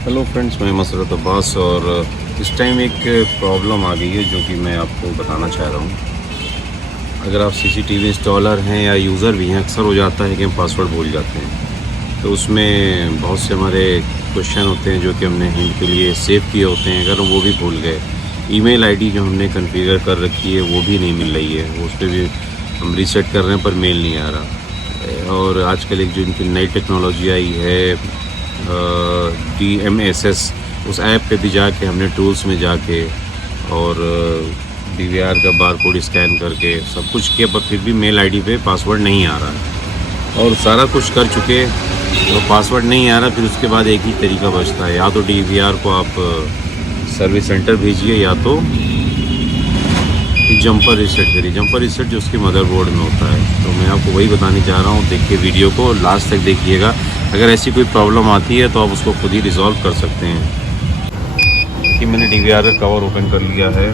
Hello friends, मैं मसरत अब्बास और इस टाइम एक प्रॉब्लम आ गई है जो कि मैं आपको बताना चाह रहा हूँ। अगर आप सीसीटीवी इंस्टॉलर हैं या यूज़र भी हैं, अक्सर हो जाता है कि हम पासवर्ड भूल जाते हैं। तो उसमें बहुत से हमारे क्वेश्चन होते हैं जो कि हमने हिंट के लिए सेव किए होते हैं, अगर हम वो भी भूल गए। ईमेल आईडी जो हमने कॉन्फ़िगर कर रखी है वो भी नहीं मिल रही है, वो उस पर भी हम रीसेट कर रहे हैं पर मेल नहीं आ रहा। और आजकल एक जो इनकी नई टेक्नोलॉजी आई है DMSS, उस ऐप पे भी जाके हमने टूल्स में जाके और DVR का बारकोड स्कैन करके सब कुछ किया, पर फिर भी मेल आईडी पे पासवर्ड नहीं आ रहा है। और सारा कुछ कर चुके तो पासवर्ड नहीं आ रहा। फिर उसके बाद एक ही तरीका बचता है, या तो DVR को आप सर्विस सेंटर भेजिए या तो जंपर रीसेट करिए। जंपर रीसेट जो उसके मदरबोर्ड में होता है, तो मैं आपको वही बताने जा रहा हूँ। देखिए वीडियो को लास्ट तक देखिएगा। अगर ऐसी कोई प्रॉब्लम आती है तो आप उसको खुद ही रिज़ॉल्व कर सकते हैं। कि मैंने DVR का कवर ओपन कर लिया है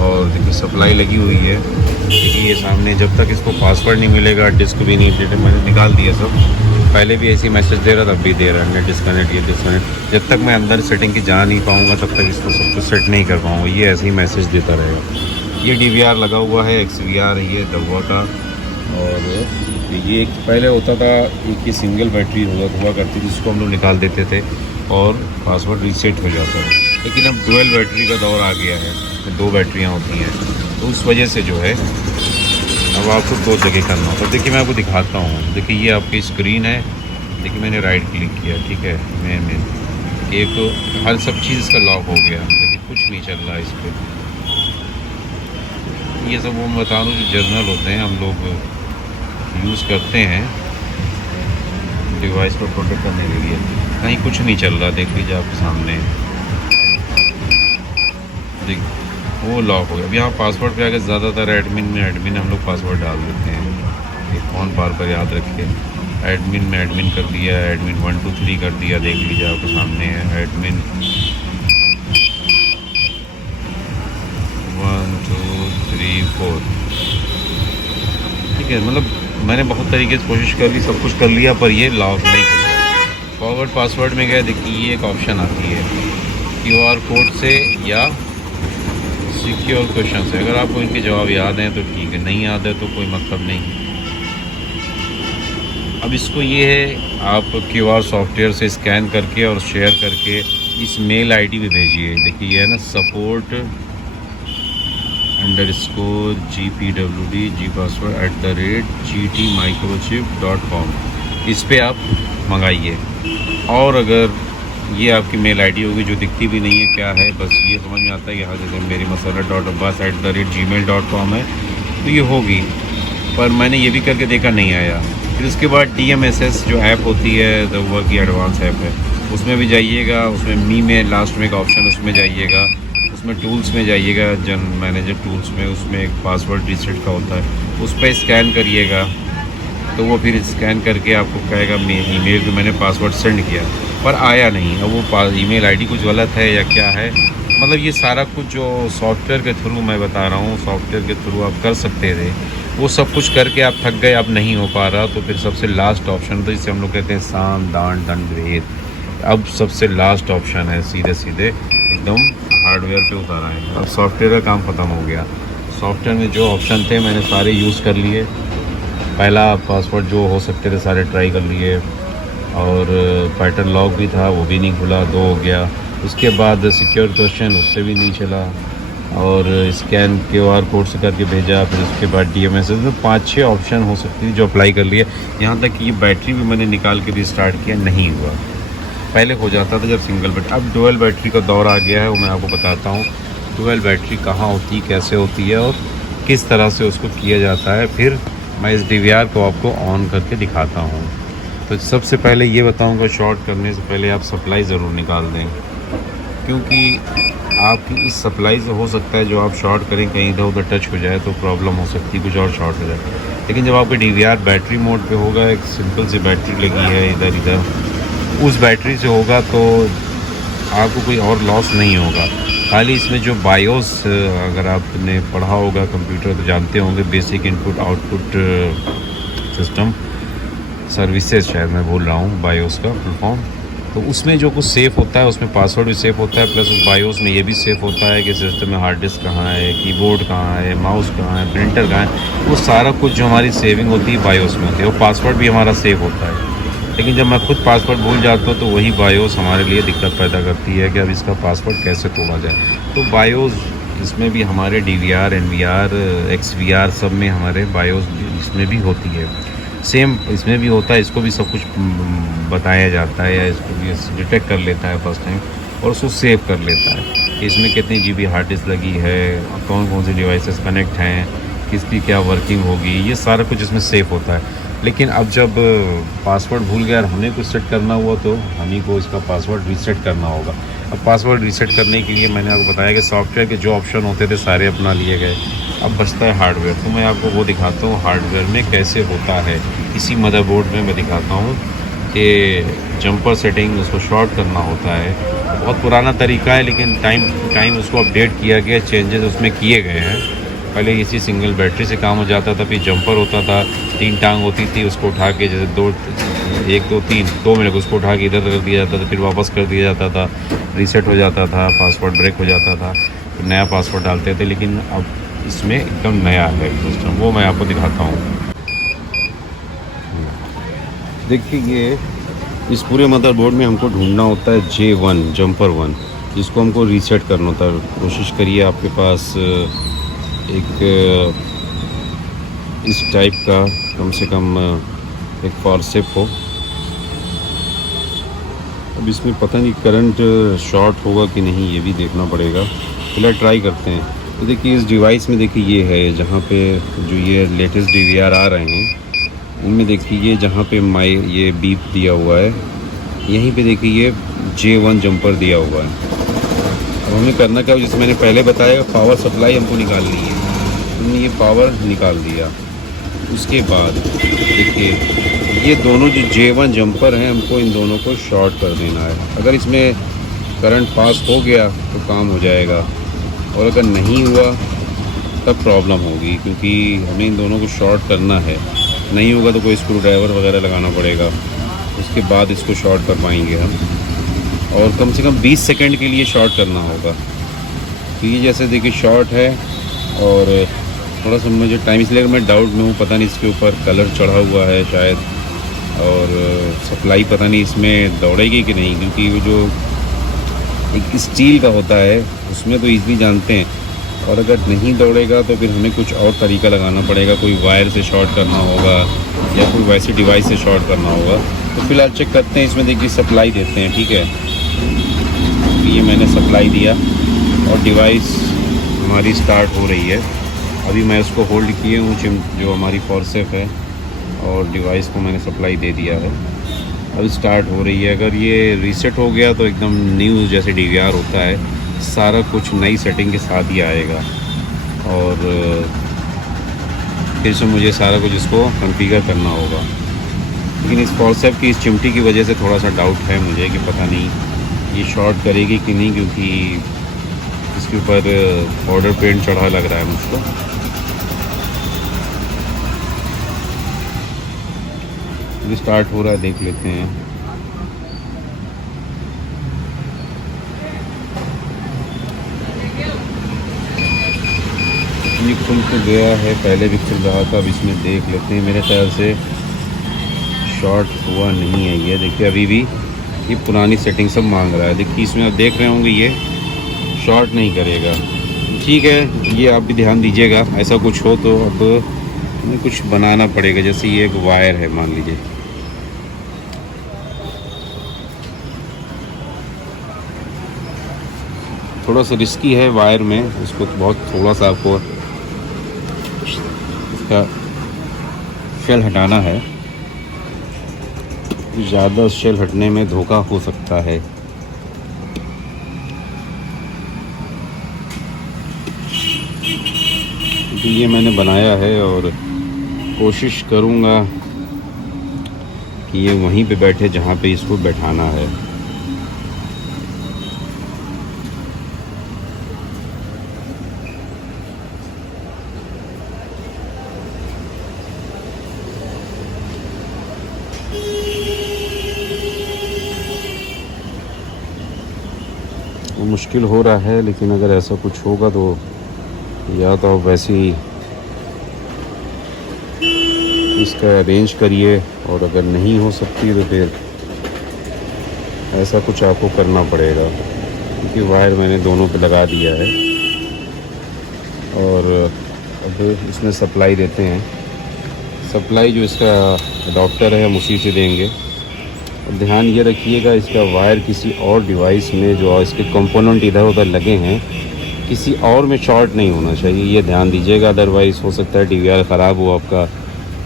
और देखिए सप्लाई लगी हुई है। देखिए ये सामने, जब तक इसको पासवर्ड नहीं मिलेगा, डिस्क भी नहीं डेटा मैंने निकाल दिया सब। पहले भी ऐसी मैसेज दे रहा था, अब भी दे रहा है नेट डिस्कनेक्ट, ये डिस्कनेक्ट। जब तक मैं अंदर सेटिंग की जा नहीं पाऊँगा तब तक इसको सब कुछ सेट नहीं कर पाऊँगा। ये ऐसे ही मैसेज देता रहेगा। ये DVR लगा हुआ है, XVR है ये दवा का। और ये एक पहले होता था, एक ही सिंगल बैटरी हुआ करती थी, जिसको हम लोग निकाल देते थे और पासवर्ड रीसेट हो जाता है। लेकिन अब डुअल बैटरी का दौर आ गया है, 2 बैटरियाँ होती हैं, तो उस वजह से जो है अब आपको 2 जगह करना होता है। देखिए मैं आपको दिखाता हूँ। देखिए ये आपकी स्क्रीन है, देखिए मैंने राइट क्लिक किया, ठीक है। मैं एक तो हर सब चीज़ इसका लॉक हो गया, देखिए कुछ नहीं चल रहा है इस पर। ये सब वो मैं बता दूँ जो जर्नल होते हैं, हम लोग यूज़ करते हैं डिवाइस को प्रोटेक्ट करने के लिए। कहीं कुछ नहीं चल रहा, देख लीजिए आपके सामने, देख वो लॉक हो गया। अब यहाँ पासवर्ड पे आगे ज़्यादातर एडमिन हम लोग पासवर्ड डाल देते हैं। ये कौन बार बार याद रखे। एडमिन में एडमिन कर दिया, एडमिन 1 2 3 कर दिया, देख लीजिए आपके सामने है एडमिन 1 2 3 4, ठीक है। मतलब मैंने बहुत तरीके से कोशिश कर ली, सब कुछ कर लिया, पर ये लॉक नहीं खुलता। फॉरवर्ड पासवर्ड में गया, देखिए ये एक ऑप्शन आती है QR कोड से या सिक्योर क्वेश्चन से। अगर आपको इनके जवाब याद हैं तो ठीक है, नहीं याद है तो कोई मतलब नहीं। अब इसको ये है, आप QR सॉफ्टवेयर से स्कैन करके और शेयर करके इस मेल ID पे भेजिए। देखिए ये है ना, support _GPWD gpassword@gtmicrochip.com, इस पर आप मंगाइए। और अगर ये आपकी मेल ID होगी जो दिखती भी नहीं है क्या है, बस ये समझ में आता है कि हाँ जैसे मेरी masarrat.abbas@gmail.com है, तो ये होगी। पर मैंने ये भी करके देखा, नहीं आया। फिर उसके बाद DMSS जो ऐप होती है, दवा की एडवांस ऐप है, उसमें भी जाइएगा। उसमें में लास्ट में एक ऑप्शन, उसमें जाइएगा। उसमें टूल्स में जाइएगा, जन मैनेजर टूल्स में, उसमें एक पासवर्ड रीसेट का होता है, उस पर स्कैन करिएगा। तो वो फिर स्कैन करके आपको कहेगा ईमेल पे मैंने पासवर्ड सेंड किया, पर आया नहीं। अब वो ईमेल ID कुछ गलत है या क्या है, मतलब ये सारा कुछ जो सॉफ्टवेयर के थ्रू मैं बता रहा हूँ, सॉफ्टवेयर के थ्रू आप कर सकते थे, वो सब कुछ करके आप थक गए, अब नहीं हो पा रहा। तो फिर सबसे लास्ट ऑप्शन था, जिसे हम लोग कहते हैं साम दान दंड भेद। अब सबसे लास्ट ऑप्शन है, सीधे एकदम हार्डवेयर पे उतारा है। अब सॉफ्टवेयर का काम ख़त्म हो गया। सॉफ्टवेयर में जो ऑप्शन थे मैंने सारे यूज़ कर लिए। पहला पासवर्ड जो हो सकते थे सारे ट्राई कर लिए, और पैटर्न लॉक भी था, वो भी नहीं खुला, 2 हो गया। उसके बाद सिक्योर क्वेश्चन, उससे भी नहीं चला। और स्कैन QR कोड से करके भेजा। फिर उसके बाद DMSS में 5-6 ऑप्शन हो सकती थी जो अप्लाई कर लिए। यहाँ तक कि ये बैटरी भी मैंने निकाल के रिस्टार्ट किया, नहीं हुआ। पहले हो जाता था जब सिंगल बैटरी, अब डुअल बैटरी का दौर आ गया है। वो मैं आपको बताता हूँ डुअल बैटरी कहाँ होती है, कैसे होती है और किस तरह से उसको किया जाता है। फिर मैं इस DVR को आपको ऑन करके दिखाता हूँ। तो सबसे पहले ये बताऊँगा, शॉर्ट करने से पहले आप सप्लाई ज़रूर निकाल दें, क्योंकि आपकी इस सप्लाई से हो सकता है जो आप शॉर्ट करें कहीं इधर उधर टच हो जाए तो प्रॉब्लम हो सकती है, कुछ और शॉर्ट हो जाए। लेकिन जब आपका DVR बैटरी मोड पे होगा, एक सिंपल सी बैटरी लगी है इधर, उस बैटरी से होगा तो आपको कोई और लॉस नहीं होगा। खाली इसमें जो बायोस, अगर आपने पढ़ा होगा कंप्यूटर तो जानते होंगे, basic input output system services, शायद मैं बोल रहा हूँ बायोस का फुल फॉर्म। तो उसमें जो कुछ सेफ़ होता है उसमें पासवर्ड भी सेफ़ होता है, प्लस उस बायोस में ये भी सेफ़ होता है कि सिस्टम में हार्ड डिस्क कहाँ है, कीबोर्ड कहाँ है, माउस कहाँ है, प्रिंटर कहाँ है, वो सारा कुछ जो हमारी सेविंग होती है बायोस में होती है। वो पासवर्ड भी हमारा सेव होता है। लेकिन जब मैं खुद पासवर्ड भूल जाता हूँ तो वही बायोस हमारे लिए दिक्कत पैदा करती है कि अब इसका पासवर्ड कैसे तोड़ा जाए। तो बायोस इसमें भी हमारे DVR, NVR, XVR सब में हमारे बायोस इसमें भी होती है। सेम इसमें भी होता है, इसको भी सब कुछ बताया जाता है या इसको भी डिटेक्ट कर लेता है फर्स्ट टाइम और उसको सेव कर लेता है। इसमें कितनी GB हार्ड डिस्क लगी है, कौन कौन सी डिवाइसेस कनेक्ट हैं, किसकी क्या वर्किंग होगी, ये सारा कुछ इसमें सेव होता है। लेकिन अब जब पासवर्ड भूल गया और हमें कुछ सेट करना हुआ तो हमें को इसका पासवर्ड रीसेट करना होगा। अब पासवर्ड रीसेट करने के लिए मैंने आपको बताया कि सॉफ्टवेयर के जो ऑप्शन होते थे सारे अपना लिए गए। अब बचता है हार्डवेयर, तो मैं आपको वो दिखाता हूँ हार्डवेयर में कैसे होता है। इसी मदरबोर्ड में मैं दिखाता हूँ कि जंपर सेटिंग उसको शॉर्ट करना होता है। बहुत पुराना तरीका है लेकिन टाइम उसको अपडेट किया गया, चेंजेस उसमें किए गए हैं। पहले इसी सिंगल बैटरी से काम हो जाता था, फिर जंपर होता था, 3 टांग होती थी, उसको उठा के जैसे 2 मिनट उसको उठा के इधर कर दिया जाता था, फिर वापस कर दिया जाता था, रीसेट हो जाता था, पासवर्ड ब्रेक हो जाता था, फिर नया पासवर्ड डालते थे। लेकिन अब इसमें एकदम नया है सिस्टम, वो मैं आपको दिखाता हूँ। देखिए ये इस पूरे मदरबोर्ड में हमको ढूंढना होता है J1 जंपर 1, जिसको हमको रीसेट करना होता है। कोशिश करिए आपके पास एक इस टाइप का कम से कम एक फॉरसेप हो। अब इसमें पता नहीं करंट शॉर्ट होगा कि नहीं, ये भी देखना पड़ेगा। फिलहाल ट्राई करते हैं। तो देखिए इस डिवाइस में देखिए ये है जहाँ पे जो ये लेटेस्ट DVR आ रहे हैं इनमें देखिए ये जहाँ पे ये बीप दिया हुआ है, यहीं पे देखिए ये J1 जंपर दिया हुआ है। अब हमें करना क्या है, जैसे मैंने पहले बताया पावर सप्लाई हमको निकालनी है, हमने ये पावर निकाल दिया। उसके बाद देखिए ये दोनों जो J1 जंपर हैं हमको इन दोनों को शॉर्ट कर देना है। अगर इसमें करंट पास हो गया तो काम हो जाएगा और अगर नहीं हुआ तब प्रॉब्लम होगी, क्योंकि हमें इन दोनों को शॉर्ट करना है। नहीं होगा तो कोई स्क्रू ड्राइवर वगैरह लगाना पड़ेगा, उसके बाद इसको शॉर्ट कर पाएंगे हम। और कम से कम 20 सेकंड के लिए शॉर्ट करना होगा। तो ये जैसे देखिए शॉर्ट है और थोड़ा सा मुझे टाइम, इसलिए मैं डाउट में हूँ, पता नहीं इसके ऊपर कलर चढ़ा हुआ है शायद, और सप्लाई पता नहीं इसमें दौड़ेगी कि नहीं, क्योंकि वो जो एक स्टील का होता है उसमें तो ईज़िली जानते हैं। और अगर नहीं दौड़ेगा तो फिर हमें कुछ और तरीका लगाना पड़ेगा, कोई वायर से शॉर्ट करना होगा या कोई वैसी डिवाइस से शॉर्ट करना होगा। तो फिलहाल चेक करते हैं। इसमें देखिए सप्लाई देते हैं, ठीक है। ये मैंने सप्लाई दिया और डिवाइस हमारी स्टार्ट हो रही है। अभी मैं इसको होल्ड किए हूँ जो हमारी फॉरसेप है, और डिवाइस को मैंने सप्लाई दे दिया है। अब स्टार्ट हो रही है। अगर ये रीसेट हो गया तो एकदम न्यू जैसे DVR होता है, सारा कुछ नई सेटिंग के साथ ही आएगा। और फिर से मुझे सारा कुछ इसको कॉन्फ़िगर करना होगा। लेकिन इस फॉरसेप की इस चिमटी की वजह से थोड़ा सा डाउट है मुझे कि पता नहीं ये शॉर्ट करेगी कि नहीं, क्योंकि इसके ऊपर पाउडर पेंट चढ़ा लग रहा है मुझको। ये स्टार्ट हो रहा है, देख लेते हैं। ये खुल तो गया है, पहले भी खुल रहा था, अब इसमें देख लेते हैं। मेरे ख्याल से शॉर्ट हुआ नहीं है ये। देखिए अभी भी ये पुरानी सेटिंग सब मांग रहा है। देखिए इसमें आप देख रहे होंगे ये शॉर्ट नहीं करेगा। ठीक है, ये आप भी ध्यान दीजिएगा। ऐसा कुछ हो तो अब हमें कुछ बनाना पड़ेगा। जैसे ये एक वायर है मान लीजिए, थोड़ा सा रिस्की है वायर में, उसको बहुत थोड़ा सा आपको इसका शेल हटाना है। ज़्यादा शेल हटने में धोखा हो सकता है। तो ये मैंने बनाया है और कोशिश करूँगा कि ये वहीं पे बैठे जहाँ पे इसको बैठाना है। तो मुश्किल हो रहा है, लेकिन अगर ऐसा कुछ होगा तो या तो आप वैसे ही इसका अरेंज करिए, और अगर नहीं हो सकती तो फिर ऐसा कुछ आपको करना पड़ेगा, क्योंकि वायर मैंने दोनों पे लगा दिया है। और अब इसमें सप्लाई देते हैं। सप्लाई जो इसका अडॉप्टर है हम उसी से देंगे। और ध्यान ये रखिएगा, इसका वायर किसी और डिवाइस में जो इसके कंपोनेंट इधर उधर लगे हैं किसी और में शॉर्ट नहीं होना चाहिए, ये ध्यान दीजिएगा। अदरवाइज़ हो सकता है DVR ख़राब हो, आपका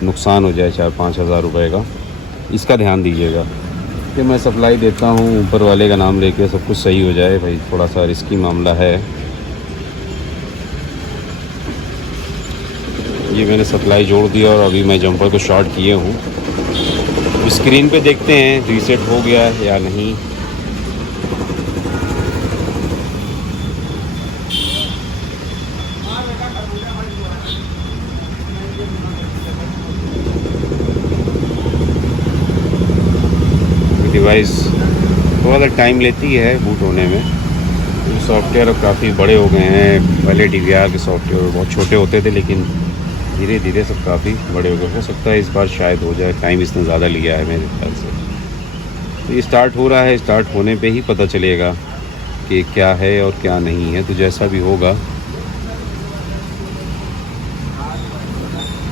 नुकसान हो जाए 4-5 हज़ार रुपये का। इसका ध्यान दीजिएगा। कि मैं सप्लाई देता हूँ, ऊपर वाले का नाम लेके सब कुछ सही हो जाए भाई, थोड़ा सा रिस्की मामला है। ये मैंने सप्लाई जोड़ दिया और अभी मैं जंपर को शॉर्ट किए हूँ। स्क्रीन पे देखते हैं रीसेट हो गया है या नहीं। डिवाइस थोड़ा सा टाइम लेती है बूट होने में। सॉफ्टवेयर काफ़ी बड़े हो गए हैं। पहले DVR के सॉफ्टवेयर बहुत छोटे होते थे, लेकिन धीरे धीरे सब काफ़ी बड़े हो गए। हो सकता है इस बार शायद हो जाए, टाइम इसने ज़्यादा लिया है मेरे ख्याल से। तो ये स्टार्ट हो रहा है, स्टार्ट होने पे ही पता चलेगा कि क्या है और क्या नहीं है। तो जैसा भी होगा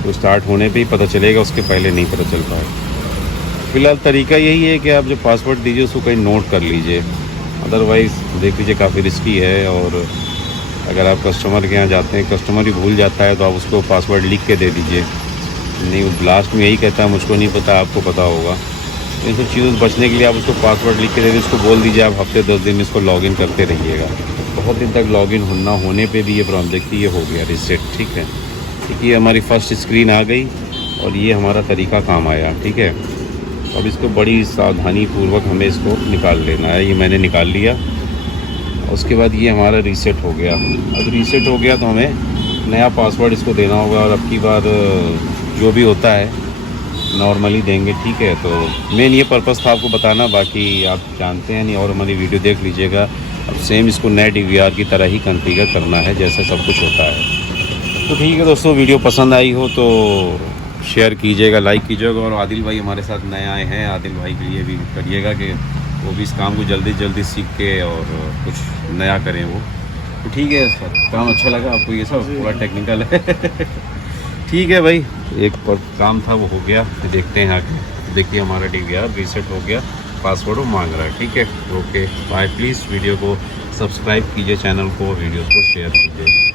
तो स्टार्ट होने पे ही पता चलेगा, उसके पहले नहीं पता चल पाएगा। फ़िलहाल तरीका यही है कि आप जो पासवर्ड दीजिए उसको कहीं नोट कर लीजिए, अदरवाइज़ देख लीजिए काफ़ी रिस्की है। और अगर आप कस्टमर के यहाँ जाते हैं, कस्टमर ही भूल जाता है, तो आप उसको पासवर्ड लिख के दे दीजिए। नहीं, वो लास्ट में यही कहता है मुझको नहीं पता, आपको पता होगा। इन सब चीज़ों से बचने के लिए आप उसको पासवर्ड लिख के दे दीजिए। उसको बोल दीजिए आप हफ्ते 10 दिन में इसको लॉगिन करते रहिएगा। बहुत दिन तक लॉगिन ना होने पे भी ये प्रॉब्लम, देखिए ये हो गया रीसेट, ठीक है। क्योंकि ये हमारी फर्स्ट स्क्रीन आ गई और ये हमारा तरीका काम आया, ठीक है। अब इसको बड़ी सावधानी पूर्वक हमें इसको निकाल लेना है। ये मैंने निकाल लिया। उसके बाद ये हमारा रीसेट हो गया। अब रीसेट हो गया तो हमें नया पासवर्ड इसको देना होगा, और अब की बार जो भी होता है नॉर्मली देंगे, ठीक है। तो मेन ये पर्पस था आपको बताना, बाकी आप जानते हैं नहीं, और हमारी वीडियो देख लीजिएगा। अब सेम इसको नए DVR की तरह ही कॉन्फ़िगर करना है जैसे सब कुछ होता है। तो ठीक है दोस्तों, वीडियो पसंद आई हो तो शेयर कीजिएगा, लाइक कीजिएगा। और आदिल भाई हमारे साथ नए आए हैं, आदिल भाई के लिए भी करिएगा कि वो भी इस काम को जल्दी जल्दी सीख के और कुछ नया करें वो। तो ठीक है सर, काम अच्छा लगा आपको, ये सब पूरा टेक्निकल है। ठीक है भाई, एक पर काम था वो हो गया। देखते हैं आगे। देखिए हमारा DVR रीसेट हो गया, पासवर्ड वो मांग रहा है, ठीक है। Okay bye. प्लीज़ वीडियो को सब्सक्राइब कीजिए, चैनल को, वीडियोज़ को शेयर कीजिए।